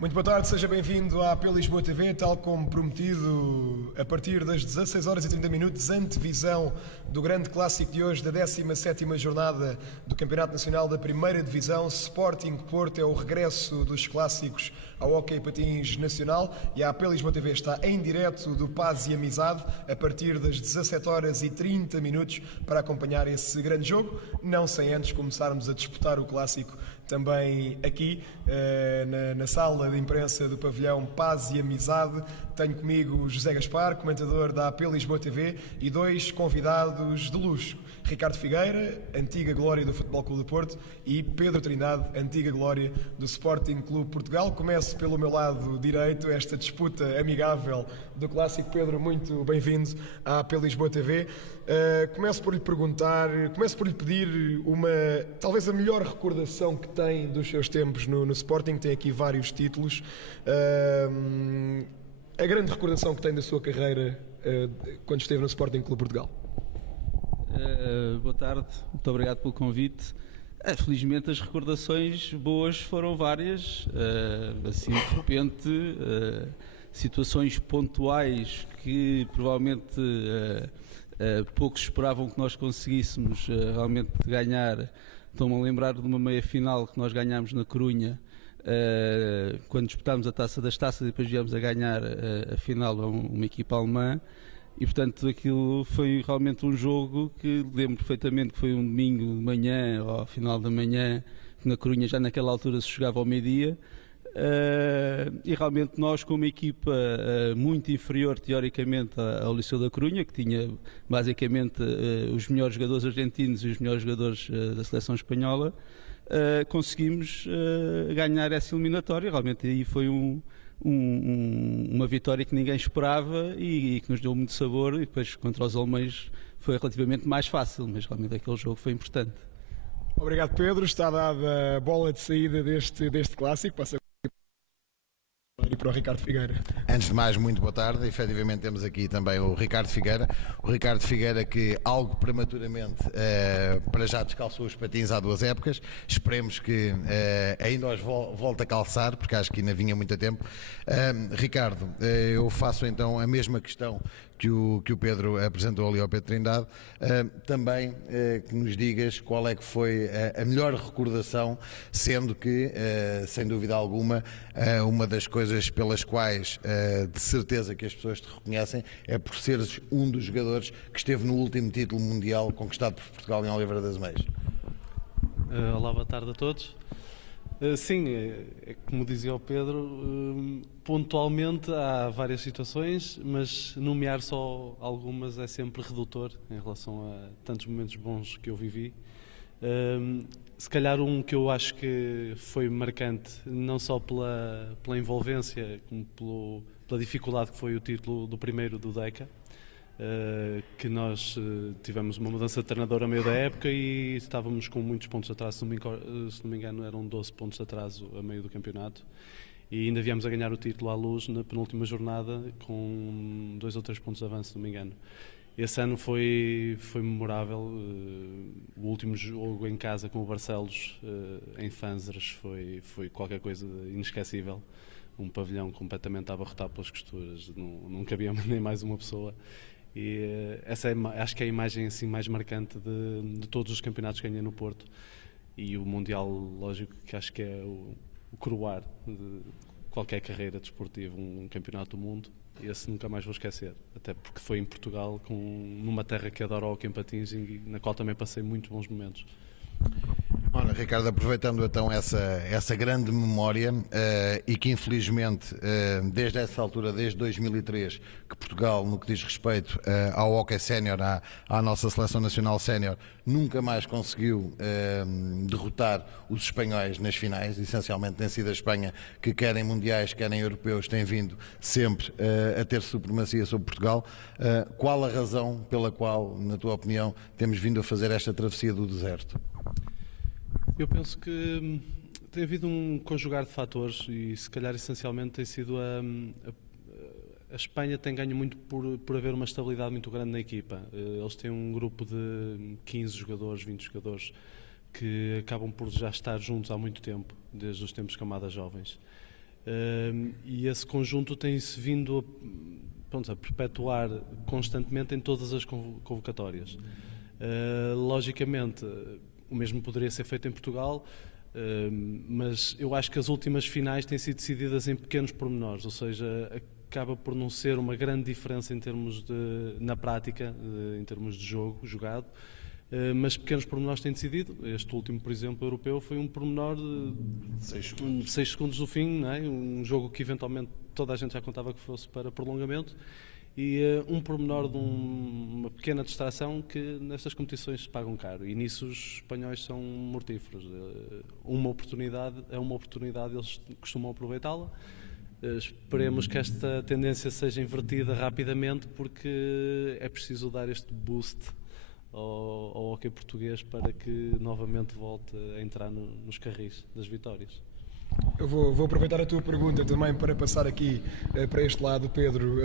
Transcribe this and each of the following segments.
Muito boa tarde, seja bem-vindo à AP Lisboa TV, tal como prometido, a partir das 16 horas e 30 minutos, antevisão do grande clássico de hoje, da 17ª jornada do Campeonato Nacional da Primeira Divisão. Sporting Porto é o regresso dos clássicos ao Hóquei Patins Nacional e a AP Lisboa TV está em direto do Paz e Amizade a partir das 17 horas e 30 minutos para acompanhar esse grande jogo, não sem antes começarmos a disputar o clássico também aqui na sala de imprensa do pavilhão Paz e Amizade. Tenho comigo José Gaspar, comentador da AP Lisboa TV, e dois convidados de luxo: Ricardo Figueira, antiga glória do Futebol Clube do Porto, e Pedro Trindade, antiga glória do Sporting Clube Portugal. Começo pelo meu lado direito esta disputa amigável do clássico. Pedro, muito bem-vindo à AP Lisboa TV. Começo por lhe pedir talvez a melhor recordação que tem dos seus tempos no Sporting. Tem aqui vários títulos. A grande recordação que tem da sua carreira quando esteve no Sporting Clube Portugal. Boa tarde, muito obrigado pelo convite. Felizmente as recordações boas foram várias, assim de repente, situações pontuais que provavelmente poucos esperavam que nós conseguíssemos realmente ganhar. Estou-me a lembrar de uma meia-final que nós ganhámos na Corunha, quando disputámos a Taça das Taças e depois viemos a ganhar a final a uma equipa alemã. E portanto aquilo foi realmente um jogo que lembro perfeitamente que foi um domingo de manhã ou ao final da manhã, que na Corunha já naquela altura se jogava ao meio-dia, e realmente nós, com uma equipa muito inferior teoricamente ao Liceu da Corunha, que tinha basicamente os melhores jogadores argentinos e os melhores jogadores da seleção espanhola, conseguimos ganhar essa eliminatória. Realmente aí foi uma vitória que ninguém esperava e que nos deu muito sabor, e depois contra os alemães foi relativamente mais fácil, mas realmente aquele jogo foi importante. Obrigado, Pedro. Está dada a bola de saída deste clássico. Passa e para o Ricardo Figueira. Antes de mais, muito boa tarde. Efetivamente temos aqui também o Ricardo Figueira. O Ricardo Figueira, que algo prematuramente para já descalçou os patins há 2 épocas. Esperemos que ainda os volte a calçar, porque acho que ainda vinha muito a tempo. Ricardo, eu faço então a mesma questão que o Pedro apresentou ali ao Pedro Trindade. Também que nos digas qual é que foi a melhor recordação, sendo que, sem dúvida alguma, uma das coisas pelas quais de certeza que as pessoas te reconhecem é por seres um dos jogadores que esteve no último título mundial conquistado por Portugal em Oliveira das Meias. Olá, boa tarde a todos. Sim, como dizia o Pedro, pontualmente há várias situações, mas nomear só algumas é sempre redutor em relação a tantos momentos bons que eu vivi. Se calhar um que eu acho que foi marcante, não só pela envolvência, como pela dificuldade que foi o título do primeiro do DECA, que nós tivemos uma mudança de treinador a meio da época e estávamos com muitos pontos de atraso, se não me engano eram 12 pontos de atraso a meio do campeonato, e ainda viemos a ganhar o título à Luz na penúltima jornada com 2 ou 3 pontos de avanço, se não me engano. Esse ano foi memorável. O último jogo em casa com o Barcelos, em Fanzras, foi qualquer coisa de inesquecível. Um pavilhão completamente a abarrotar pelas costuras, não cabia nem mais uma pessoa. E essa acho que é a imagem assim mais marcante de todos os campeonatos que ganhei no Porto. E o Mundial, lógico, que acho que é o coroar de qualquer carreira desportiva, um campeonato do mundo. Esse nunca mais vou esquecer, até porque foi em Portugal, numa terra que adora o hóquei em patins e na qual também passei muitos bons momentos. Ora, Ricardo, aproveitando então essa grande memória e que infelizmente desde essa altura, desde 2003, que Portugal, no que diz respeito ao hóquei sénior, à nossa seleção nacional sénior, nunca mais conseguiu derrotar os espanhóis nas finais. Essencialmente tem sido a Espanha que, quer em mundiais, quer em europeus, tem vindo sempre a ter supremacia sobre Portugal. Qual a razão pela qual, na tua opinião, temos vindo a fazer esta travessia do deserto? Eu penso que tem havido um conjugar de fatores e se calhar essencialmente tem sido a Espanha tem ganho muito por haver uma estabilidade muito grande na equipa. Eles têm um grupo de 15 jogadores, 20 jogadores que acabam por já estar juntos há muito tempo, desde os tempos de camadas jovens. E esse conjunto tem-se vindo a perpetuar constantemente em todas as convocatórias. Logicamente, o mesmo poderia ser feito em Portugal, mas eu acho que as últimas finais têm sido decididas em pequenos pormenores, ou seja, acaba por não ser uma grande diferença em termos na prática, em termos de jogo jogado, mas pequenos pormenores têm decidido. Este último, por exemplo, europeu, foi um pormenor de 6 segundos do fim, não é? Um jogo que eventualmente toda a gente já contava que fosse para prolongamento, e um pormenor de uma pequena distração que nestas competições se pagam caro, e nisso os espanhóis são mortíferos. Uma oportunidade é uma oportunidade, eles costumam aproveitá-la. Esperemos que esta tendência seja invertida rapidamente, porque é preciso dar este boost ao hockey português para que novamente volte a entrar nos carris das vitórias. Eu vou aproveitar a tua pergunta também para passar aqui para este lado, Pedro.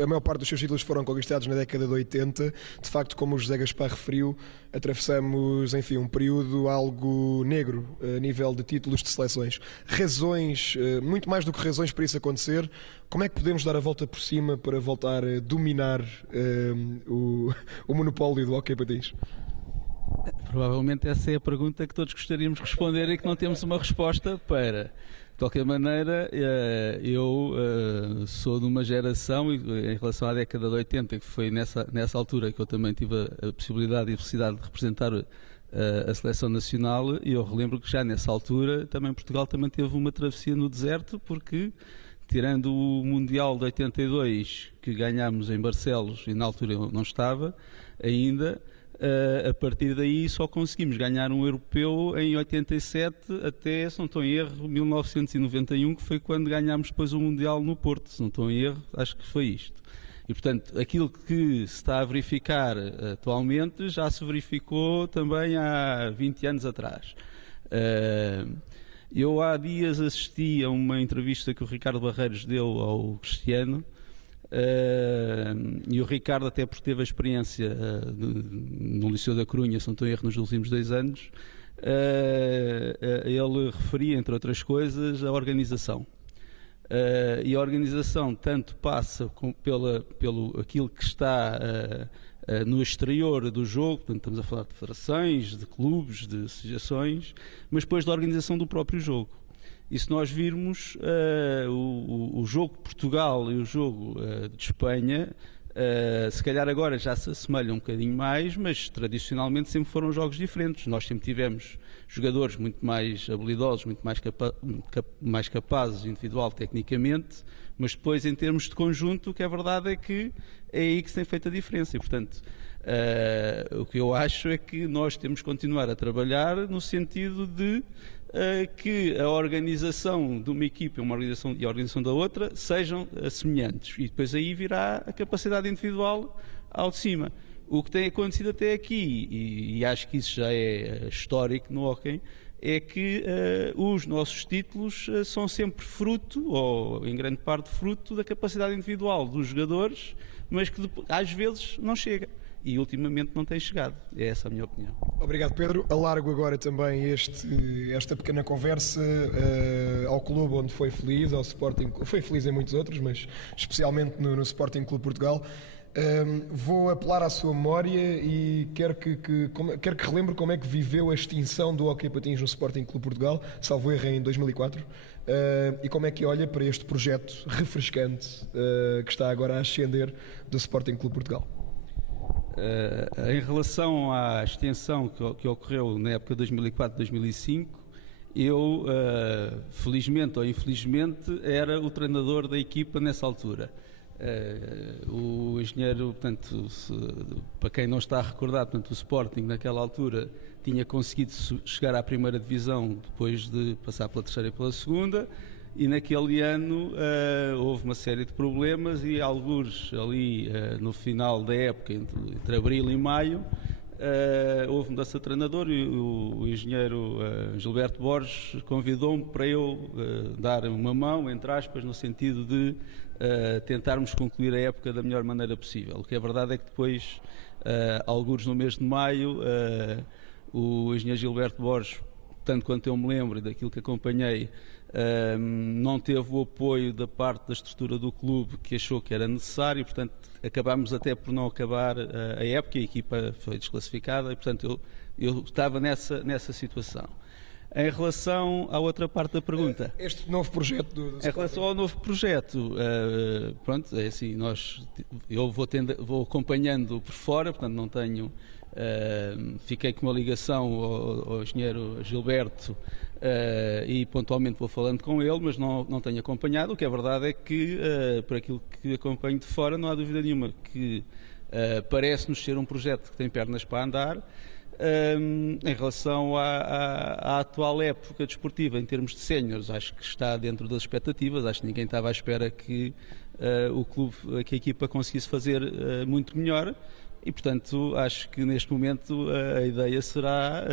A maior parte dos seus títulos foram conquistados na década de 80. De facto, como o José Gaspar referiu, atravessamos, enfim, um período algo negro a nível de títulos de seleções. Razões, muito mais do que razões para isso acontecer, como é que podemos dar a volta por cima para voltar a dominar o monopólio do hóquei patins? Provavelmente essa é a pergunta que todos gostaríamos de responder e que não temos uma resposta para. De qualquer maneira, eu sou de uma geração, em relação à década de 80, que foi nessa altura que eu também tive a possibilidade e a felicidade de representar a seleção nacional, e eu relembro que já nessa altura também Portugal também teve uma travessia no deserto, porque tirando o Mundial de 82 que ganhámos em Barcelos, e na altura eu não estava ainda, a partir daí só conseguimos ganhar um europeu em 87 até, se não estou em erro, 1991, que foi quando ganhámos depois o Mundial no Porto. Se não estou em erro, acho que foi isto. E, portanto, aquilo que se está a verificar atualmente já se verificou também há 20 anos atrás. Eu há dias assisti a uma entrevista que o Ricardo Barreiros deu ao Cristiano, e o Ricardo, até porque teve a experiência no Liceu da Corunha, se não estou em erro, nos últimos 2 anos, ele referia, entre outras coisas, a organização. E a organização tanto passa pelo aquilo que está no exterior do jogo, portanto estamos a falar de federações, de clubes, de associações, mas depois da organização do próprio jogo. E se nós virmos o jogo de Portugal e o jogo de Espanha, se calhar agora já se assemelham um bocadinho mais, mas tradicionalmente sempre foram jogos diferentes. Nós sempre tivemos jogadores muito mais habilidosos, muito mais capazes individual, tecnicamente, mas depois em termos de conjunto, o que é verdade é que é aí que se tem feito a diferença. E, portanto, o que eu acho é que nós temos que continuar a trabalhar no sentido de que a organização de uma equipa e a organização da outra sejam semelhantes, e depois aí virá a capacidade individual ao de cima. O que tem acontecido até aqui, e acho que isso já é histórico no hóquei, é que os nossos títulos são sempre fruto, ou em grande parte fruto, da capacidade individual dos jogadores, mas que às vezes não chega. E ultimamente não tem chegado. É essa a minha opinião. Obrigado, Pedro. Alargo agora também esta pequena conversa ao clube onde foi feliz, ao Sporting. Foi feliz em muitos outros, mas especialmente no Sporting Clube Portugal. Vou apelar à sua memória e quero que relembre como é que viveu a extinção do hóquei patins no Sporting Clube Portugal, salvo erro em 2004, e como é que olha para este projeto refrescante que está agora a ascender do Sporting Clube Portugal. Em relação à extensão que ocorreu na época de 2004-2005, eu, felizmente ou infelizmente, era o treinador da equipa nessa altura. O engenheiro, portanto, para quem não está a recordar, portanto, o Sporting naquela altura tinha conseguido chegar à primeira divisão depois de passar pela terceira e pela segunda, e naquele ano houve uma série de problemas, e algures ali no final da época, entre abril e maio, houve mudança de treinador, e o engenheiro Gilberto Borges convidou-me para eu dar uma mão, entre aspas, no sentido de tentarmos concluir a época da melhor maneira possível. O que é verdade é que depois, algures no mês de maio, o engenheiro Gilberto Borges tanto quanto eu me lembro e daquilo que acompanhei, não teve o apoio da parte da estrutura do clube que achou que era necessário, e, portanto, acabámos até por não acabar a época, a equipa foi desclassificada, e, portanto, eu estava nessa situação. Em relação à outra parte da pergunta, este novo projeto do em relação ao novo projeto, pronto, é assim, eu vou acompanhando por fora, portanto não tenho, fiquei com uma ligação ao engenheiro Gilberto e pontualmente vou falando com ele, mas não tenho acompanhado. O que é verdade é que, por aquilo que acompanho de fora, não há dúvida nenhuma que parece-nos ser um projeto que tem pernas para andar. Em relação à atual época desportiva, em termos de séniores, acho que está dentro das expectativas. Acho que ninguém estava à espera que o clube, que a equipa conseguisse fazer muito melhor, e portanto acho que neste momento a ideia será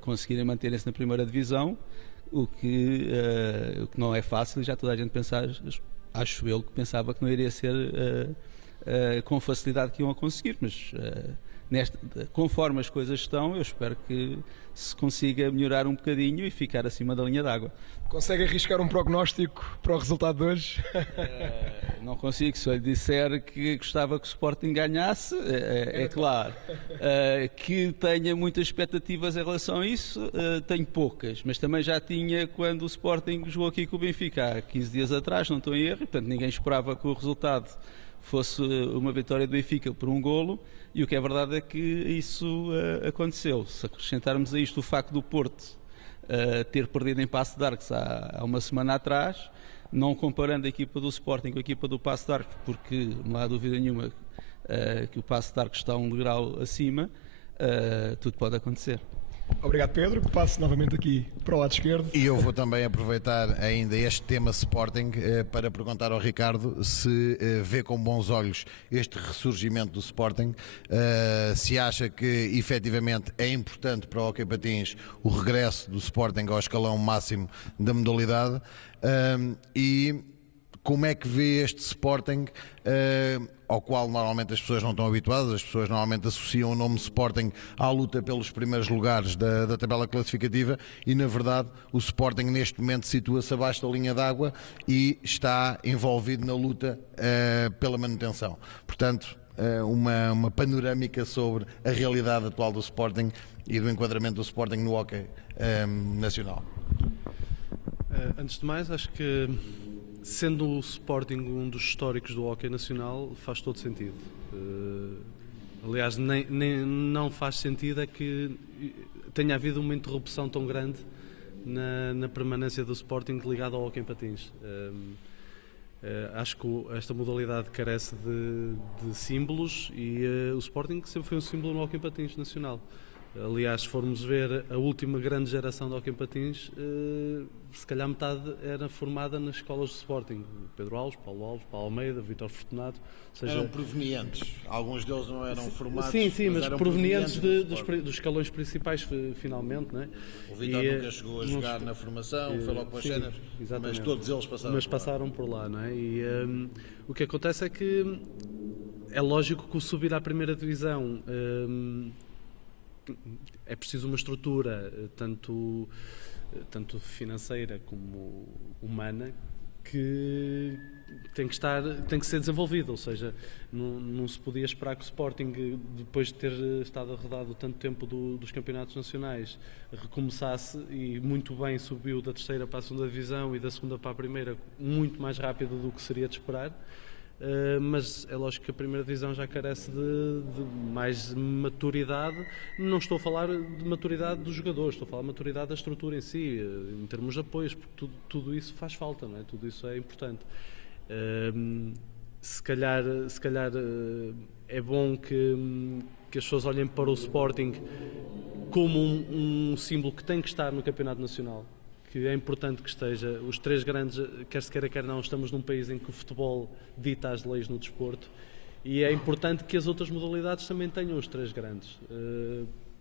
conseguirem manter-se na primeira divisão, o que não é fácil, e já toda a gente pensar, acho eu, que pensava que não iria ser com facilidade que iam a conseguir, mas conforme as coisas estão, eu espero que se consiga melhorar um bocadinho e ficar acima da linha d'água. Consegue arriscar um prognóstico para o resultado de hoje? Não consigo. Se eu lhe disser que gostava que o Sporting ganhasse, é claro. Que tenha muitas expectativas em relação a isso, tenho poucas, mas também já tinha quando o Sporting jogou aqui com o Benfica há 15 dias atrás, não estou em erro, e, portanto ninguém esperava que o resultado fosse uma vitória do Benfica por um golo, e o que é verdade é que isso aconteceu. Se acrescentarmos a isto o facto do Porto ter perdido em Paço de Arcos há uma semana atrás, não comparando a equipa do Sporting com a equipa do Paço de Arcos, porque não há dúvida nenhuma que o Paço de Arcos está um degrau acima, tudo pode acontecer. Obrigado, Pedro. Passo novamente aqui para o lado esquerdo. E eu vou também aproveitar ainda este tema Sporting para perguntar ao Ricardo se vê com bons olhos este ressurgimento do Sporting, se acha que efetivamente é importante para o Hóquei Patins o regresso do Sporting ao escalão máximo da modalidade, e como é que vê este Sporting, ao qual normalmente as pessoas não estão habituadas. As pessoas normalmente associam o nome Sporting à luta pelos primeiros lugares da tabela classificativa, e na verdade o Sporting neste momento situa-se abaixo da linha d'água e está envolvido na luta pela manutenção. Portanto, uma panorâmica sobre a realidade atual do Sporting e do enquadramento do Sporting no hóquei nacional. Antes de mais, acho que sendo o Sporting um dos históricos do hóquei nacional, faz todo sentido. Aliás, não faz sentido é que tenha havido uma interrupção tão grande na permanência do Sporting ligado ao hóquei em patins. Acho que esta modalidade carece de símbolos, e o Sporting sempre foi um símbolo no hóquei em patins nacional. Aliás, se formos ver a última grande geração de hóquei em patins, se calhar metade era formada nas escolas de Sporting. Pedro Alves, Paulo Almeida, Vítor Fortunato. Ou seja, eram provenientes, alguns deles não eram formados. Sim, mas provenientes dos escalões principais, finalmente. Não é? O Vítor nunca chegou a jogar na formação, foi logo para os séniores, mas todos eles passaram por lá. Não é? E o que acontece é que é lógico que o subir à primeira divisão é preciso uma estrutura tanto financeira como humana que tem que ser desenvolvida, ou seja, não se podia esperar que o Sporting, depois de ter estado arredado tanto tempo dos campeonatos nacionais, recomeçasse, e muito bem subiu da terceira para a segunda divisão e da segunda para a primeira muito mais rápido do que seria de esperar. Mas é lógico que a primeira divisão já carece de mais maturidade. Não estou a falar de maturidade dos jogadores, estou a falar de maturidade da estrutura em si, em termos de apoios, porque tudo isso faz falta, não é? Tudo isso é importante. Se calhar é bom que as pessoas olhem para o Sporting como um símbolo que tem que estar no campeonato nacional, que é importante que esteja. Os três grandes, quer se queira quer não, estamos num país em que o futebol dita as leis no desporto, e é importante que as outras modalidades também tenham os três grandes,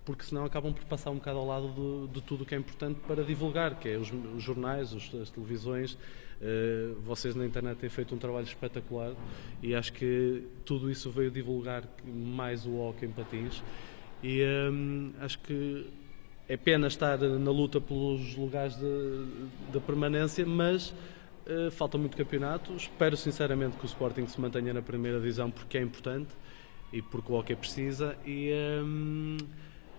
porque senão acabam por passar um bocado ao lado de tudo o que é importante para divulgar, que é os jornais, as televisões. Vocês na internet têm feito um trabalho espetacular, e acho que tudo isso veio divulgar mais o hóquei em patins, e acho que é pena estar na luta pelos lugares de permanência, mas falta muito campeonato. Espero sinceramente que o Sporting se mantenha na primeira divisão, porque é importante e porque o hockey precisa, e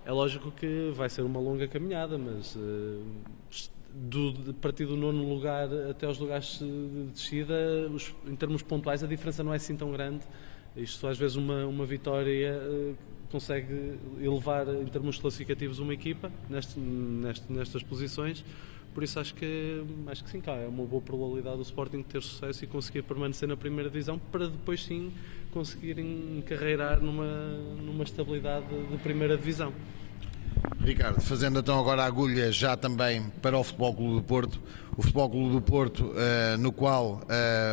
é lógico que vai ser uma longa caminhada, mas a partir do 9º lugar até aos lugares de descida, em termos pontuais, a diferença não é assim tão grande. Isto, às vezes, uma vitória consegue elevar em termos classificativos uma equipa nestas posições. Por isso acho que sim, cá é uma boa probabilidade do Sporting ter sucesso e conseguir permanecer na primeira divisão, para depois sim conseguirem encarreirar numa estabilidade de primeira divisão. Ricardo, fazendo então agora a agulha já também para o Futebol Clube do Porto, o Futebol Clube do Porto, no qual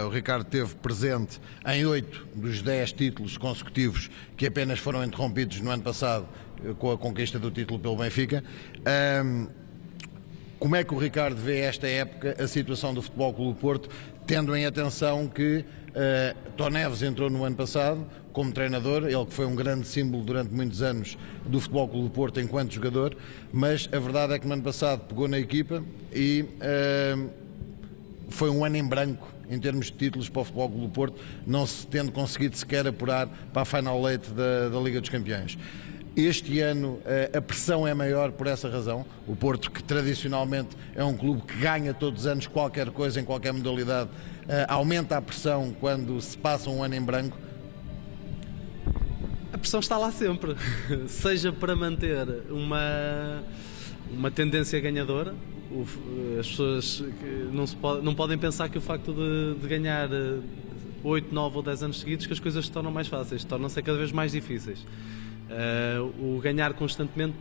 o Ricardo esteve presente em 8 dos 10 títulos consecutivos que apenas foram interrompidos no ano passado com a conquista do título pelo Benfica. Como é que o Ricardo vê esta época, a situação do Futebol Clube do Porto, tendo em atenção que Tó Neves entrou no ano passado como treinador, ele que foi um grande símbolo durante muitos anos do Futebol Clube do Porto enquanto jogador, mas a verdade é que no ano passado pegou na equipa e foi um ano em branco em termos de títulos para o Futebol Clube do Porto, não se tendo conseguido sequer apurar para a Final Eight da Liga dos Campeões. Este ano a pressão é maior por essa razão. O Porto, que tradicionalmente é um clube que ganha todos os anos qualquer coisa em qualquer modalidade, aumenta a pressão quando se passa um ano em branco. A pressão está lá sempre, seja para manter uma tendência ganhadora. As pessoas não podem pensar que o facto de ganhar 8, 9 ou 10 anos seguidos que as coisas se tornam mais fáceis, tornam-se cada vez mais difíceis. O ganhar constantemente,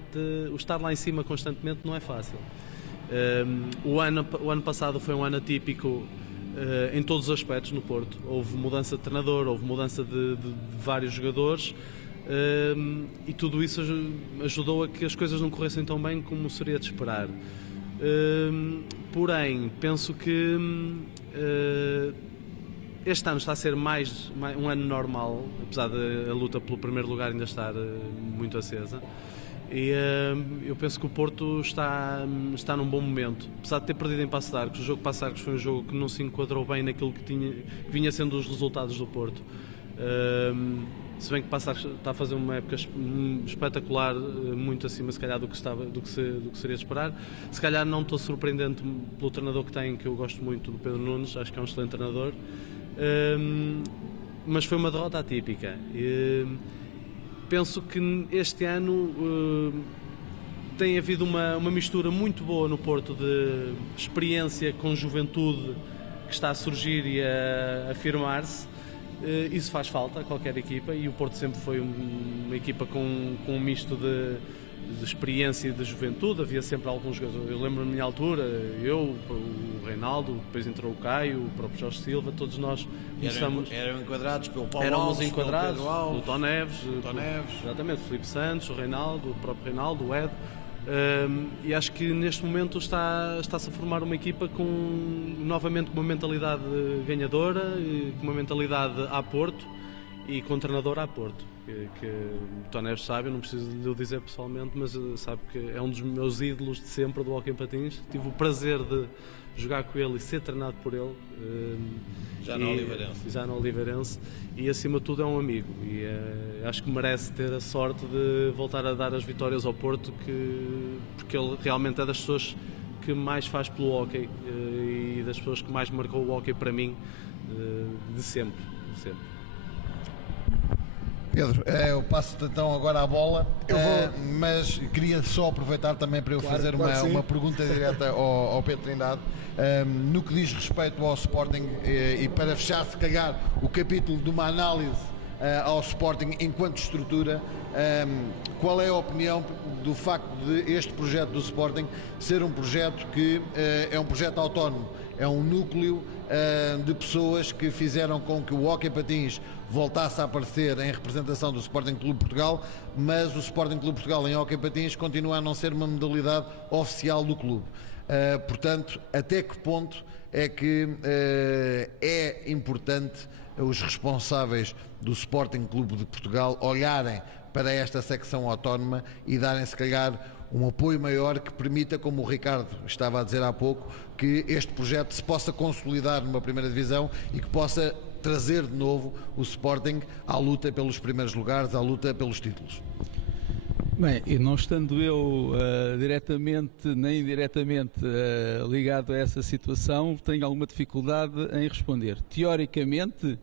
o estar lá em cima constantemente não é fácil. O ano passado foi um ano atípico em todos os aspectos no Porto. Houve mudança de treinador, houve mudança de vários jogadores, e tudo isso ajudou a que as coisas não corressem tão bem como seria de esperar. Porém, penso que este ano está a ser mais um ano normal, apesar de a luta pelo primeiro lugar ainda estar muito acesa. E eu penso que o Porto está num bom momento, apesar de ter perdido em Paços de Arcos. O jogo de Paços de Arcos foi um jogo que não se enquadrou bem naquilo que vinha sendo os resultados do Porto. Se bem que Paços de Arcos está a fazer uma época espetacular, muito acima se calhar do que seria de esperar. Se calhar não estou surpreendente pelo treinador que tem, que eu gosto muito, do Pedro Nunes, acho que é um excelente treinador. Mas foi uma derrota atípica. Penso que este ano tem havido uma mistura muito boa no Porto de experiência com juventude que está a surgir e a afirmar-se. Isso faz falta a qualquer equipa, e o Porto sempre foi uma equipa com um misto de experiência e de juventude. Havia sempre alguns jogadores, eu lembro na minha altura, o Reinaldo, depois entrou o Caio, o próprio Jorge Silva, todos nós eram enquadrados pelo Paulo éramos Alves, enquadrados, pelo Pedro Alves, o Tó Neves, exatamente, o Filipe Santos, o Reinaldo, o próprio Reinaldo, o Ed. E acho que neste momento está-se a formar uma equipa novamente com uma mentalidade ganhadora, com uma mentalidade à Porto e com um treinador à Porto, que o Tó Neves sabe, eu não preciso de lhe dizer pessoalmente, mas sabe que é um dos meus ídolos de sempre do hóquei em patins. Tive o prazer de jogar com ele e ser treinado por ele, já no Oliveirense, e acima de tudo é um amigo, e acho que merece ter a sorte de voltar a dar as vitórias ao Porto, porque ele realmente é das pessoas que mais faz pelo hóquei, e das pessoas que mais marcou o hóquei para mim, de sempre. Pedro, eu passo então agora a bola, mas queria só aproveitar também para eu fazer uma pergunta direta ao Pedro Trindade, no que diz respeito ao Sporting, e para fechar se calhar o capítulo de uma análise ao Sporting enquanto estrutura, qual é a opinião do facto de este projeto do Sporting ser um projeto que é um projeto autónomo, é um núcleo de pessoas que fizeram com que o hóquei patins voltasse a aparecer em representação do Sporting Clube Portugal, mas o Sporting Clube Portugal em hóquei patins continua a não ser uma modalidade oficial do clube. Portanto, até que ponto é que é importante os responsáveis do Sporting Clube de Portugal olharem para esta secção autónoma e darem se calhar um apoio maior que permita, como o Ricardo estava a dizer há pouco, que este projeto se possa consolidar numa primeira divisão e que possa trazer de novo o Sporting à luta pelos primeiros lugares, à luta pelos títulos. Bem, e não estando eu diretamente nem indiretamente ligado a essa situação, tenho alguma dificuldade em responder. Teoricamente,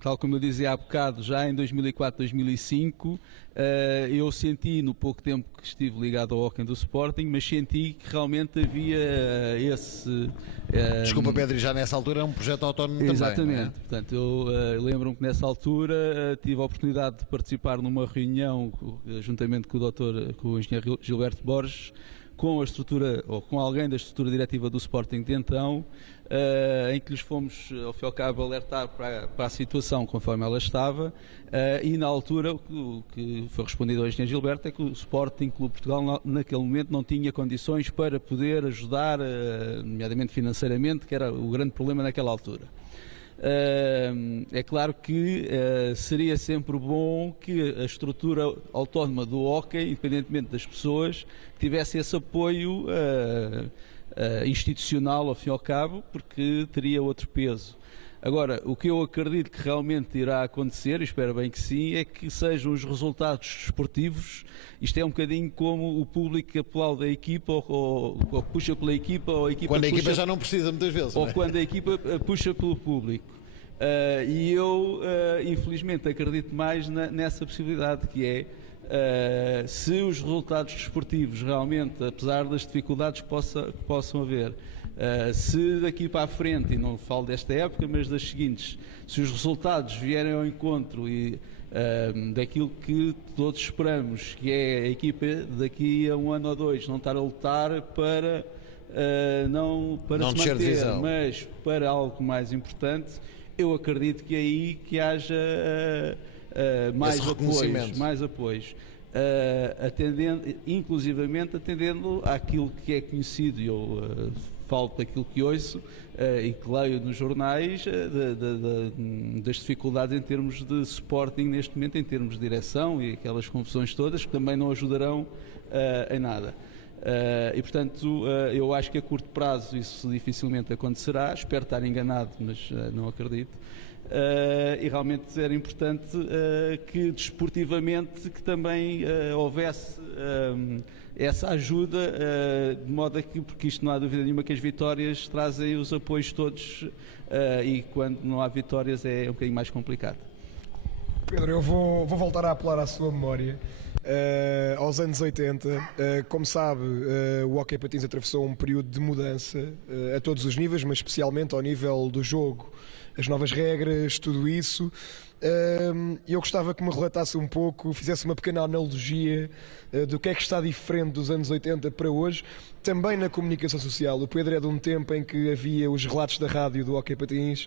tal como eu dizia há bocado, já em 2004, 2005, eu senti no pouco tempo que estive ligado ao hóquei do Sporting, mas senti que realmente havia esse... Desculpa, Pedro, já nessa altura é um projeto autónomo também. Exatamente. Portanto, eu lembro-me que nessa altura tive a oportunidade de participar numa reunião juntamente com o engenheiro Gilberto Borges, com a estrutura, ou com alguém da estrutura diretiva do Sporting de então, em que lhes fomos, ao fim e ao cabo, alertar para a situação conforme ela estava, e na altura o que foi respondido ao engenheiro Gilberto é que o Sporting Clube Portugal naquele momento não tinha condições para poder ajudar, nomeadamente financeiramente, que era o grande problema naquela altura. É claro que seria sempre bom que a estrutura autónoma do hóquei, independentemente das pessoas, tivesse esse apoio institucional ao fim e ao cabo, porque teria outro peso. Agora, o que eu acredito que realmente irá acontecer, e espero bem que sim, é que sejam os resultados desportivos. Isto é um bocadinho como o público que aplaude a equipa ou puxa pela equipa, ou a equipa quando a puxa, equipa já não precisa muitas vezes. ou não é? quando a equipa puxa pelo público. E eu, infelizmente, acredito mais nessa possibilidade, que é se os resultados desportivos realmente, apesar das dificuldades que possam haver, se daqui para a frente, e não falo desta época, mas das seguintes, se os resultados vierem ao encontro daquilo que todos esperamos, que é a equipa daqui a um ano ou dois não estar a lutar para não se manter, mas para algo mais importante, eu acredito que é aí que haja mais apoios. Inclusivamente atendendo àquilo que é conhecido, e eu falo daquilo que ouço e que leio nos jornais, das dificuldades em termos de Sporting neste momento, em termos de direção e aquelas confusões todas que também não ajudarão em nada. E portanto eu acho que a curto prazo isso dificilmente acontecerá, espero estar enganado, mas não acredito. E realmente era importante que desportivamente que também houvesse essa ajuda, de modo a que, porque isto não há dúvida nenhuma que as vitórias trazem os apoios todos, e quando não há vitórias é um bocadinho mais complicado. Pedro, eu vou voltar a apelar à sua memória. Aos anos 80, como sabe, o hóquei patins atravessou um período de mudança a todos os níveis, mas especialmente ao nível do jogo, as novas regras, tudo isso. Eu gostava que me relatasse um pouco, fizesse uma pequena analogia do que é que está diferente dos anos 80 para hoje, também na comunicação social. O Pedro é de um tempo em que havia os relatos da rádio do hóquei patins,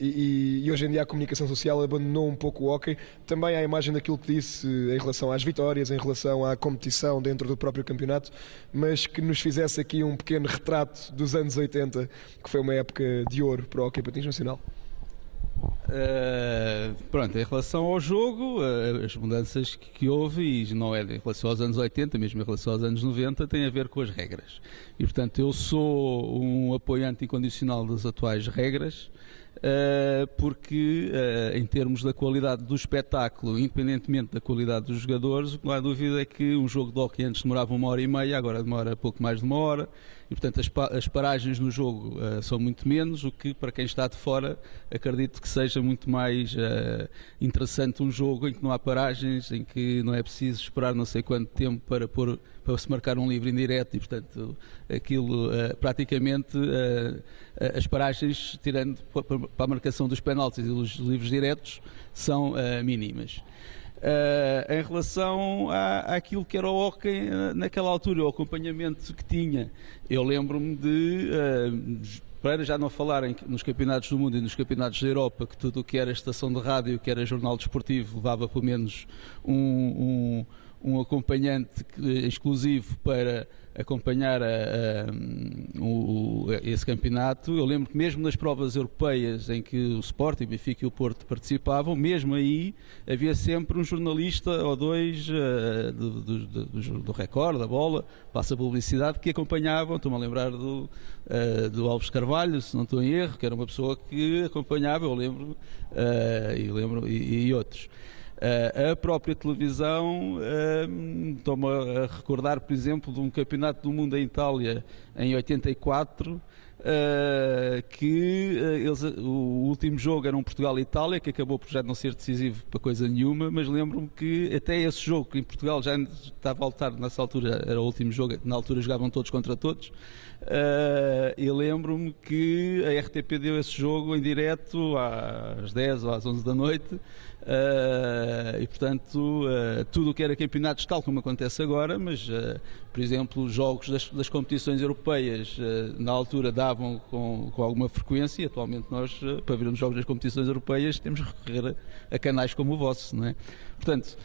e hoje em dia a comunicação social abandonou um pouco o hóquei, também à imagem daquilo que disse em relação às vitórias, em relação à competição dentro do próprio campeonato, mas que nos fizesse aqui um pequeno retrato dos anos 80, que foi uma época de ouro para o hóquei patins nacional. Pronto, em relação ao jogo, as mudanças que houve, e não é em relação aos anos 80, mesmo em relação aos anos 90, tem a ver com as regras. E portanto eu sou um apoiante incondicional das atuais regras, porque em termos da qualidade do espetáculo, independentemente da qualidade dos jogadores, o que não há dúvida é que um jogo de hóquei antes demorava 1h30, agora demora pouco mais de 1 hora, e portanto as paragens no jogo são muito menos, o que para quem está de fora acredito que seja muito mais interessante um jogo em que não há paragens, em que não é preciso esperar não sei quanto tempo para se marcar um livre indireto, e portanto aquilo praticamente as paragens, tirando para a marcação dos penaltis e dos livres diretos, são mínimas. Em relação àquilo que era o hóquei naquela altura, o acompanhamento que tinha, eu lembro-me para já não falar nos campeonatos do mundo e nos campeonatos da Europa, que tudo o que era estação de rádio, que era jornal desportivo, levava pelo menos um acompanhante exclusivo para acompanhar esse campeonato. Eu lembro que mesmo nas provas europeias em que o Sporting, o Benfica e o Porto participavam, mesmo aí havia sempre um jornalista ou dois do Record, da Bola, passa publicidade, que acompanhavam. Estou-me a lembrar do Alves Carvalho, se não estou em erro, que era uma pessoa que acompanhava, eu lembro, e outros. A própria televisão, estou-me a recordar, por exemplo, de um campeonato do mundo em Itália em 84, que o último jogo era um Portugal-Itália, que acabou por já não ser decisivo para coisa nenhuma, mas lembro-me que até esse jogo, que em Portugal já estava a lutar, nessa altura era o último jogo, na altura jogavam todos contra todos, e lembro-me que a RTP deu esse jogo em direto às 10 ou às 11 da noite. E portanto tudo o que era campeonatos, tal como acontece agora, mas por exemplo os jogos das competições europeias na altura davam com alguma frequência, e atualmente nós para vermos jogos das competições europeias temos que recorrer a canais como o vosso, não é? Portanto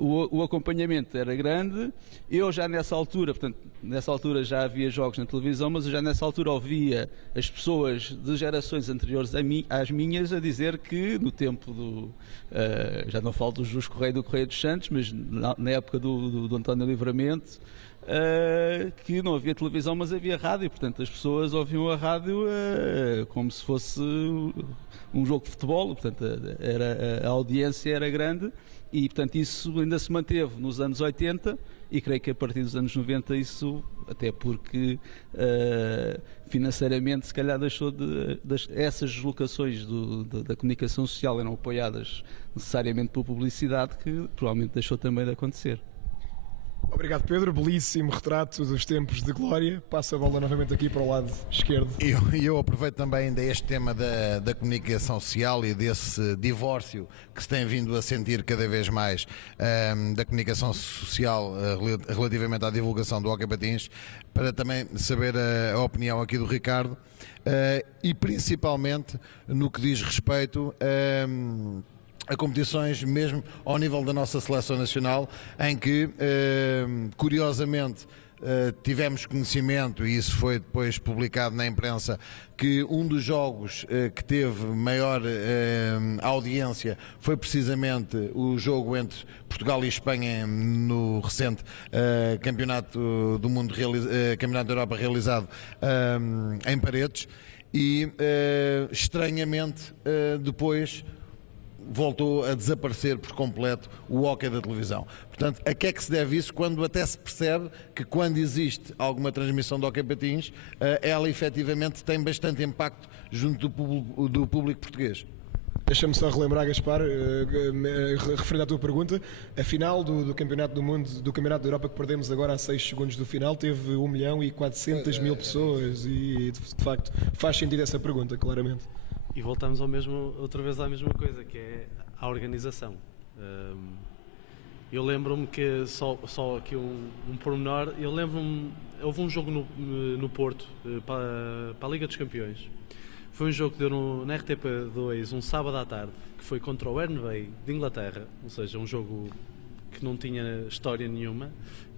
o acompanhamento era grande. Eu já nessa altura, portanto, nessa altura já havia jogos na televisão, mas eu já nessa altura ouvia as pessoas de gerações anteriores às minhas a dizer que no tempo já não falo do Jus Correia do Correia dos Santos, mas na época do António Livramento, que não havia televisão, mas havia rádio. Portanto, as pessoas ouviam a rádio como se fosse um jogo de futebol. Portanto, a audiência era grande. E, portanto, isso ainda se manteve nos anos 80 e creio que a partir dos anos 90 isso, até porque financeiramente se calhar deixou essas deslocações da comunicação social eram apoiadas necessariamente pela publicidade, que provavelmente deixou também de acontecer. Obrigado, Pedro. Belíssimo retrato dos tempos de glória. Passa a bola novamente aqui para o lado esquerdo. Eu aproveito também ainda este tema da comunicação social e desse divórcio que se tem vindo a sentir cada vez mais da comunicação social relativamente à divulgação do hóquei patins, para também saber a opinião aqui do Ricardo e principalmente no que diz respeito a competições mesmo ao nível da nossa seleção nacional, em que, curiosamente, tivemos conhecimento, e isso foi depois publicado na imprensa, que um dos jogos que teve maior audiência foi precisamente o jogo entre Portugal e Espanha no recente Campeonato do Mundo, Campeonato da Europa realizado em Paredes, e estranhamente depois voltou a desaparecer por completo o hóquei da televisão. Portanto, a que é que se deve isso, quando até se percebe que quando existe alguma transmissão de hóquei patins, ela efetivamente tem bastante impacto junto do público português? Deixa-me só relembrar, Gaspar, referindo à tua pergunta, a final do Campeonato do Mundo, do Campeonato da Europa, que perdemos agora a 6 segundos do final, teve 1.400.000 pessoas, e de facto faz sentido essa pergunta, claramente. E voltamos outra vez à mesma coisa, que é a organização. Eu lembro-me que, só aqui um pormenor, eu lembro-me, houve um jogo no Porto, para a Liga dos Campeões. Foi um jogo que deu na RTP2, um sábado à tarde, que foi contra o Burnley de Inglaterra, ou seja, um jogo que não tinha história nenhuma.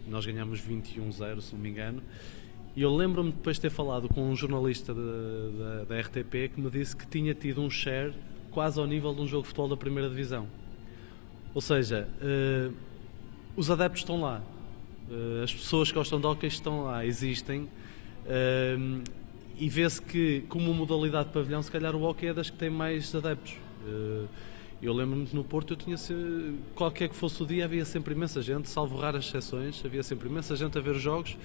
Nós ganhámos 21-0, se não me engano. E eu lembro-me depois de ter falado com um jornalista da RTP que me disse que tinha tido um share quase ao nível de um jogo de futebol da primeira divisão. Ou seja, os adeptos estão lá, as pessoas que gostam de hóquei estão lá, existem, e vê-se que, como modalidade de pavilhão, se calhar o hóquei é das que tem mais adeptos. Eu lembro-me que no Porto qualquer que fosse o dia, havia sempre imensa gente, salvo raras exceções, havia sempre imensa gente a ver os jogos.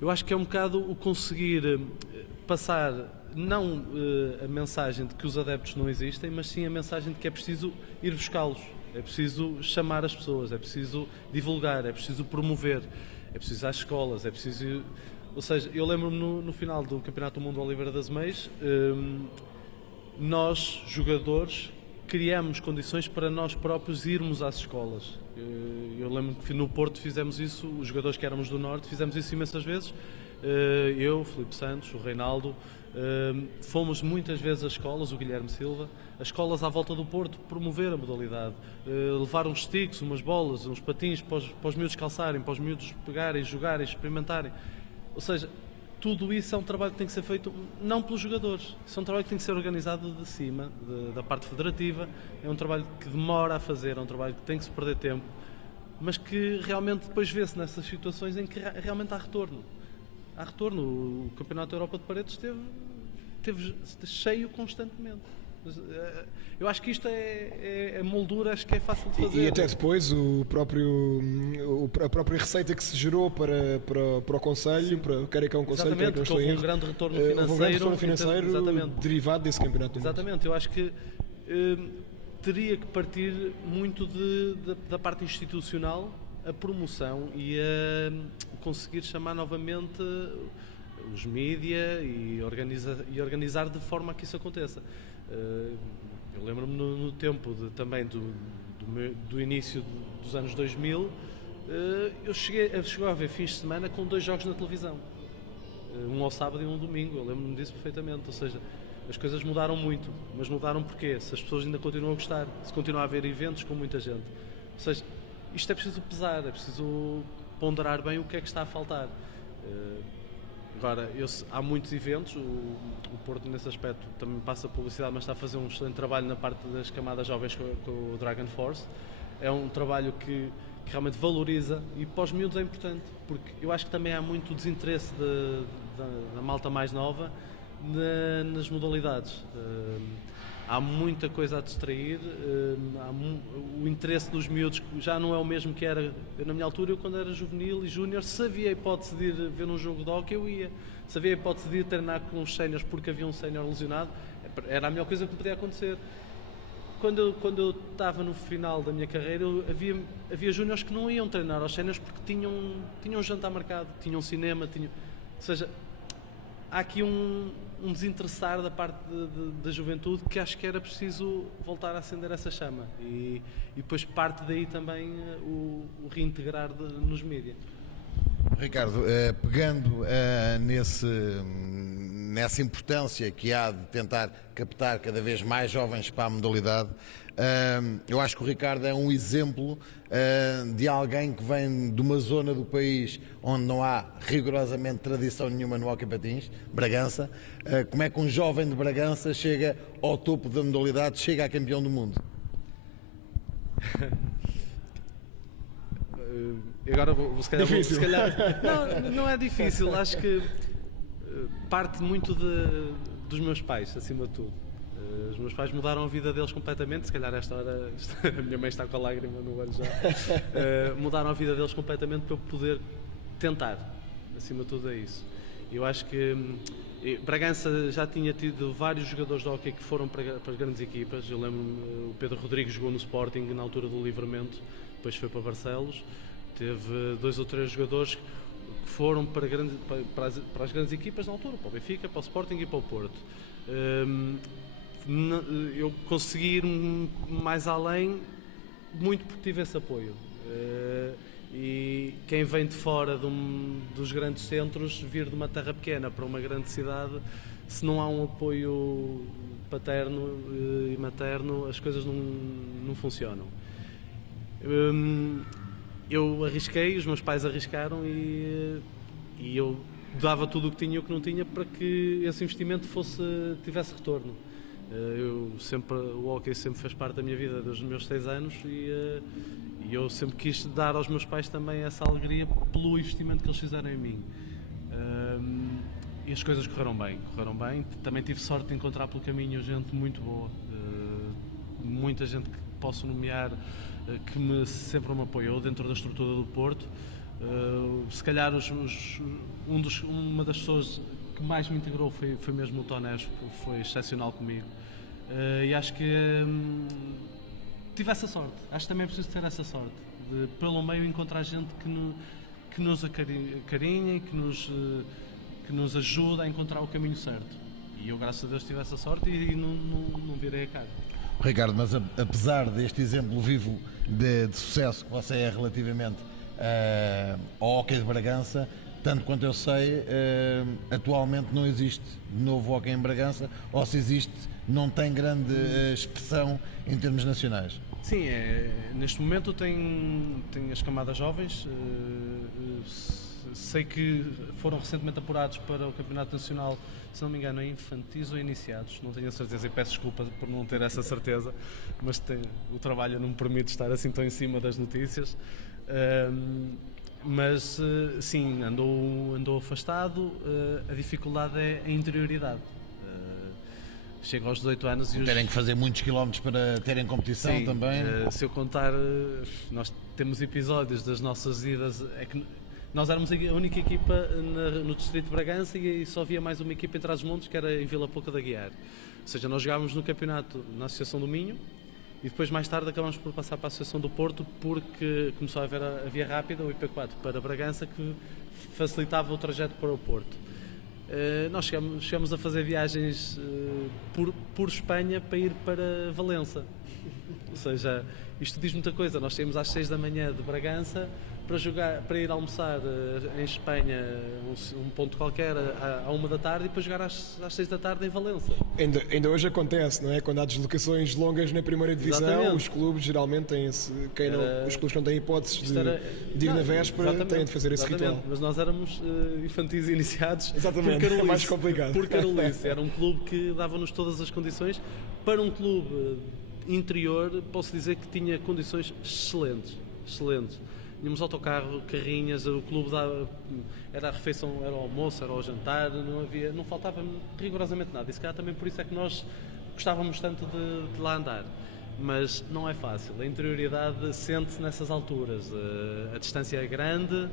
Eu acho que é um bocado o conseguir passar, não a mensagem de que os adeptos não existem, mas sim a mensagem de que é preciso ir buscá-los, é preciso chamar as pessoas, é preciso divulgar, é preciso promover, é preciso ir às escolas, é preciso... Ou seja, eu lembro-me no final do Campeonato do Mundo Oliveira das Meias, nós, jogadores, criamos condições para nós próprios irmos às escolas. Eu lembro que no Porto fizemos isso, os jogadores que éramos do Norte fizemos isso imensas vezes. Eu, Filipe Santos, o Reinaldo, fomos muitas vezes às escolas, o Guilherme Silva, as escolas à volta do Porto, promover a modalidade, levar uns sticks, umas bolas, uns patins para os miúdos calçarem, para os miúdos pegarem, jogarem, experimentarem. Ou seja, tudo isso é um trabalho que tem que ser feito não pelos jogadores, isso é um trabalho que tem que ser organizado de cima, da parte federativa, é um trabalho que demora a fazer, é um trabalho que tem que se perder tempo, mas que realmente depois vê-se nessas situações em que realmente há retorno. Há retorno. O Campeonato da Europa de Paredes esteve cheio constantemente. Eu acho que isto é moldura, acho que é fácil de fazer. E até depois a própria receita que se gerou para o Conselho, quer que é um Conselho, quer que não estou em erro. Houve um grande retorno financeiro, derivado desse campeonato. Exatamente, eu acho que teria que partir muito da parte institucional, a promoção e a conseguir chamar novamente os mídia e organizar de forma a que isso aconteça. Eu lembro-me no tempo também do início dos anos 2000, eu cheguei a ver fins de semana com 2 jogos na televisão, um ao sábado e um ao domingo, eu lembro-me disso perfeitamente. Ou seja, as coisas mudaram muito, mas mudaram porquê? Se as pessoas ainda continuam a gostar, se continua a haver eventos com muita gente. Ou seja, isto é preciso pesar, é preciso ponderar bem o que é que está a faltar. Agora, há muitos eventos, o Porto nesse aspecto também passa publicidade, mas está a fazer um excelente trabalho na parte das camadas jovens com o Dragon Force. É um trabalho que realmente valoriza, e para os miúdos é importante, porque eu acho que também há muito desinteresse da malta mais nova nas modalidades. Há muita coisa a distrair, o interesse dos miúdos já não é o mesmo que era na minha altura. Eu, quando era juvenil e júnior, se havia a hipótese de ir ver um jogo de hóquei, eu ia. Se havia a hipótese de ir treinar com os séniores porque havia um sénior lesionado, era a melhor coisa que podia acontecer. Quando eu estava no final da minha carreira, havia júniores que não iam treinar aos séniores porque tinham um jantar marcado, tinham cinema, ou seja, há aqui um desinteressar da parte da juventude, que acho que era preciso voltar a acender essa chama, e depois parte daí também o reintegrar nos mídias. Ricardo, pegando nessa importância que há de tentar captar cada vez mais jovens para a modalidade, eu acho que o Ricardo é um exemplo de alguém que vem de uma zona do país onde não há rigorosamente tradição nenhuma no hóquei patins, Bragança. Como é que um jovem de Bragança chega ao topo da modalidade, chega a campeão do mundo? Agora se calhar não é difícil. Acho que parte muito dos meus pais, acima de tudo. Os meus pais mudaram a vida deles completamente. Se calhar esta hora a minha mãe está com a lágrima no olho já. Mudaram a vida deles completamente para eu poder tentar. Acima de tudo é isso. Eu acho que Bragança já tinha tido vários jogadores de hóquei que foram para as grandes equipas. Eu lembro-me, o Pedro Rodrigues jogou no Sporting na altura do Livramento, depois foi para Barcelos. Teve 2 ou 3 jogadores que foram para as grandes equipas na altura, para o Benfica, para o Sporting e para o Porto. Eu consegui ir mais além muito porque tive esse apoio. E quem vem de fora dos grandes centros, vir de uma terra pequena para uma grande cidade, se não há um apoio paterno e materno, as coisas não funcionam. Eu arrisquei, os meus pais arriscaram, e eu dava tudo o que tinha e o que não tinha para que esse investimento tivesse retorno. O hóquei sempre fez parte da minha vida desde os meus 6 anos, e eu sempre quis dar aos meus pais também essa alegria pelo investimento que eles fizeram em mim. E as coisas correram bem. Também tive sorte de encontrar pelo caminho gente muito boa, muita gente que posso nomear, que sempre me apoiou dentro da estrutura do Porto. Se calhar uma das pessoas que mais me integrou foi mesmo o Tonés, que foi excepcional comigo. E acho que tive essa sorte. Acho que também é preciso ter essa sorte de, pelo meio, encontrar gente que nos acarinha e que nos ajuda a encontrar o caminho certo. E eu, graças a Deus, tive essa sorte e não virei a cara. Ricardo, mas apesar deste exemplo vivo de sucesso que você é relativamente ao hóquei de Bragança, tanto quanto eu sei, atualmente não existe de novo hóquei em Bragança, ou se existe, não tem grande expressão em termos nacionais. Sim, neste momento tem as camadas jovens, sei que foram recentemente apurados para o Campeonato Nacional, se não me engano, em infantis ou iniciados, não tenho a certeza e peço desculpa por não ter essa certeza, mas o trabalho não me permite estar assim tão em cima das notícias. Mas sim, andou afastado. A dificuldade é a interioridade. Chega aos 18 anos e terem que fazer muitos quilómetros para terem competição. Sim, também. Se eu contar, nós temos episódios das nossas idas. É que nós éramos a única equipa no Distrito de Bragança e só havia mais uma equipa em Trás-os-Montes, que era em Vila Pouca da Guiar. Ou seja, nós jogávamos no campeonato na Associação do Minho e depois mais tarde acabámos por passar para a Associação do Porto, porque começou a haver a via rápida, o IP4 para Bragança, que facilitava o trajeto para o Porto. Nós chegamos a fazer viagens por Espanha para ir para Valença. Ou seja, isto diz muita coisa. Nós saímos às 6 da manhã de Bragança para ir almoçar em Espanha, um ponto qualquer, à 1 da tarde, e depois jogar às 6 da tarde em Valença. Ainda hoje acontece, não é? Quando há deslocações longas na primeira divisão, exatamente, os clubes geralmente têm os clubes que não têm hipóteses de ir na véspera têm de fazer esse ritual. Mas nós éramos infantis iniciados. Exatamente, é mais complicado. Por Carolice. Era um clube que dava-nos todas as condições. Para um clube interior, posso dizer que tinha condições excelentes. Tínhamos autocarro, carrinhas, o clube era a refeição, era o almoço, era o jantar, não faltava rigorosamente nada. E se calhar também por isso é que nós gostávamos tanto de lá andar. Mas não é fácil, a interioridade sente-se nessas alturas, a distância é grande,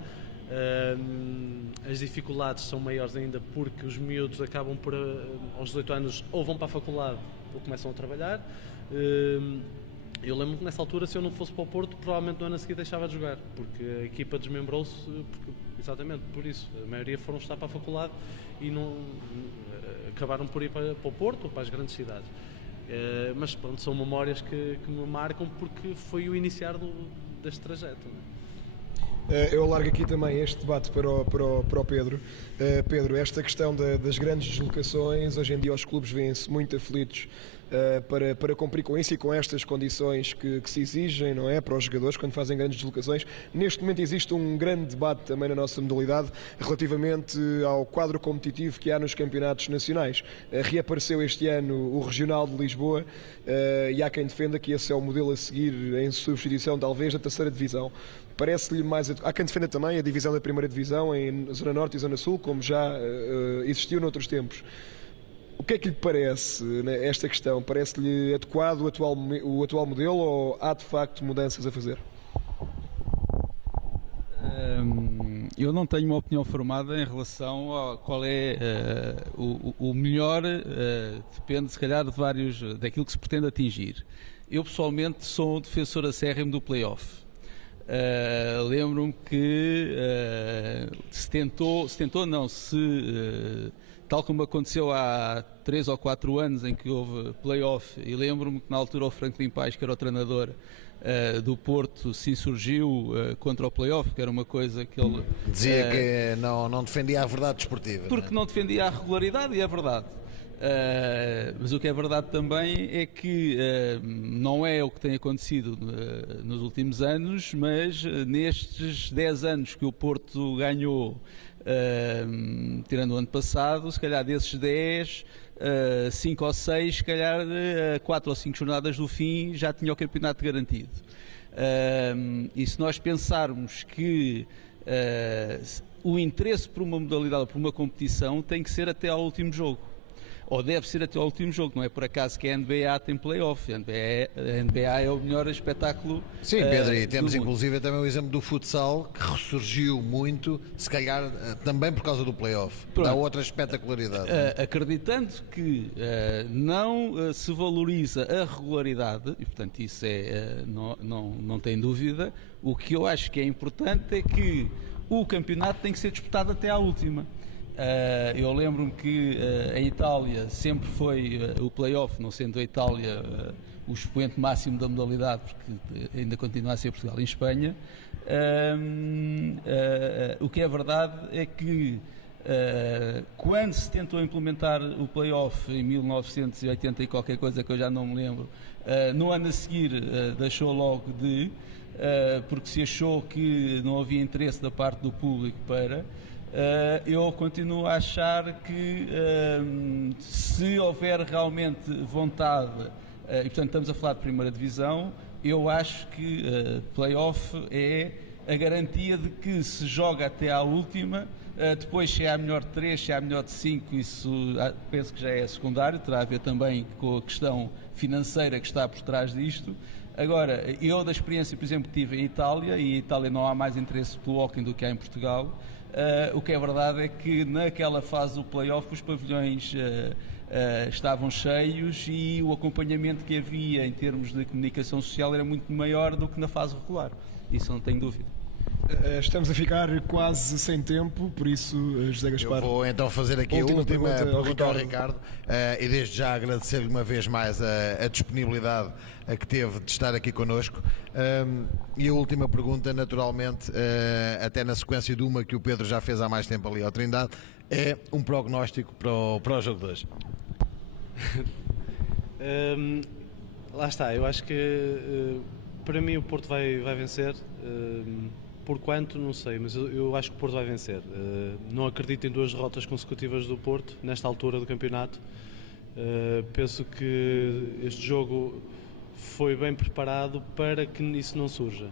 as dificuldades são maiores ainda porque os miúdos acabam por, aos 18 anos, ou vão para a faculdade ou começam a trabalhar. Eu lembro que nessa altura, se eu não fosse para o Porto, provavelmente no ano a seguir deixava de jogar, porque a equipa desmembrou-se, exatamente por isso. A maioria foram estar para a faculdade e acabaram por ir para o Porto ou para as grandes cidades. Mas pronto, são memórias que me marcam porque foi o iniciar deste trajeto. Eu largo aqui também este debate para o Pedro. Pedro, esta questão das grandes deslocações, hoje em dia os clubes vêm-se muito aflitos para cumprir com isso e com estas condições que se exigem, não é, para os jogadores quando fazem grandes deslocações. Neste momento existe um grande debate também na nossa modalidade relativamente ao quadro competitivo que há nos campeonatos nacionais. Reapareceu este ano o Regional de Lisboa e há quem defenda que esse é o modelo a seguir em substituição talvez da terceira divisão. Parece-lhe mais... Há quem defenda também a divisão da primeira divisão em Zona Norte e Zona Sul, como já existiu noutros tempos. O que é que lhe parece esta questão? Parece-lhe adequado o atual modelo ou há de facto mudanças a fazer? Eu não tenho uma opinião formada em relação a qual é o melhor, depende se calhar daquilo que se pretende atingir. Eu pessoalmente sou um defensor acérrimo do play-off. Lembro-me que tal como aconteceu há 3 ou 4 anos em que houve play-off, e lembro-me que na altura o Franklin Paes, que era o treinador do Porto, se insurgiu contra o play-off, que era uma coisa que ele... Dizia que não defendia a verdade desportiva. Porque não defendia a regularidade, e é verdade. Mas o que é verdade também é que não é o que tem acontecido nos últimos anos, mas nestes 10 anos que o Porto ganhou, tirando o ano passado, se calhar desses 10, 5 ou 6, se calhar 4 ou 5 jornadas do fim já tinha o campeonato garantido. E se nós pensarmos que o interesse por uma modalidade, por uma competição, tem que ser até ao último jogo. Ou deve ser até ao último jogo, não é por acaso que a NBA tem play-off. A NBA é o melhor espetáculo. Sim, Pedro, e temos inclusive também o exemplo do futsal, que ressurgiu muito, se calhar também por causa do play-off. Dá outra espetacularidade. Acreditando que não se valoriza a regularidade, e portanto isso não tem dúvida, o que eu acho que é importante é que o campeonato tem que ser disputado até à última. Eu lembro-me que em Itália sempre foi o play-off, não sendo a Itália o expoente máximo da modalidade, porque ainda continua a ser Portugal em Espanha. O que é verdade é que quando se tentou implementar o play-off em 1980 e qualquer coisa que eu já não me lembro, no ano a seguir deixou logo de... porque se achou que não havia interesse da parte do público para. Eu continuo a achar que se houver realmente vontade, e portanto estamos a falar de primeira divisão, eu acho que play-off é a garantia de que se joga até à última. Depois, se é a melhor de 3, se é a melhor de 5, isso penso que já é secundário, terá a ver também com a questão financeira que está por trás disto. Agora, eu da experiência, por exemplo, que tive em Itália, e em Itália não há mais interesse pelo hóquei do que há em Portugal, o que é verdade é que naquela fase do play-off os pavilhões estavam cheios e o acompanhamento que havia em termos de comunicação social era muito maior do que na fase regular, isso não tenho dúvida. Estamos a ficar quase sem tempo, por isso, José Gaspar. Eu vou então fazer aqui a última pergunta ao Ricardo. Ricardo, e desde já agradecer-lhe uma vez mais a disponibilidade que teve de estar aqui connosco. E a última pergunta, naturalmente, até na sequência de uma que o Pedro já fez há mais tempo ali ao Trindade, é um prognóstico para o jogo de hoje. Lá está, eu acho que para mim o Porto vai vencer. Por quanto, não sei, mas eu acho que o Porto vai vencer. Não acredito em 2 derrotas consecutivas do Porto, nesta altura do campeonato. Penso que este jogo foi bem preparado para que isso não surja,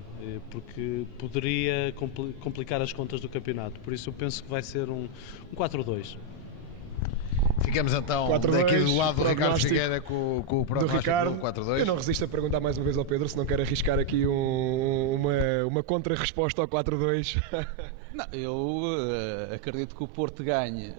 porque poderia complicar as contas do campeonato. Por isso eu penso que vai ser um 4-2. Ficamos então 4-2, daqui do lado do Ricardo Figueira com o prognóstico do 4-2. Eu não resisto a perguntar mais uma vez ao Pedro se não quer arriscar aqui uma contra-resposta ao 4-2. Não, eu acredito que o Porto ganhe.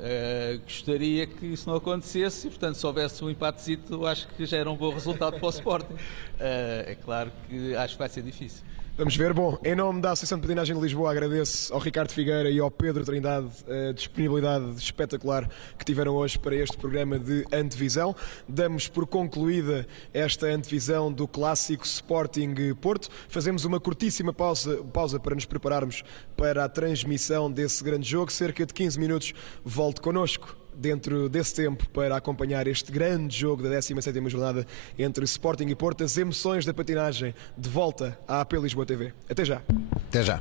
Gostaria que isso não acontecesse e, portanto, se houvesse um empatezito, acho que já era um bom resultado para o Sporting. É claro que acho que vai ser difícil. Vamos ver. Bom, em nome da Associação de Patinagem de Lisboa, agradeço ao Ricardo Figueira e ao Pedro Trindade a disponibilidade espetacular que tiveram hoje para este programa de antevisão. Damos por concluída esta antevisão do clássico Sporting Porto. Fazemos uma curtíssima pausa para nos prepararmos para a transmissão desse grande jogo. Cerca de 15 minutos, volte connosco dentro desse tempo para acompanhar este grande jogo da 17ª jornada entre Sporting e Porto, as emoções da patinagem de volta à AP Lisboa TV. Até já. Até já.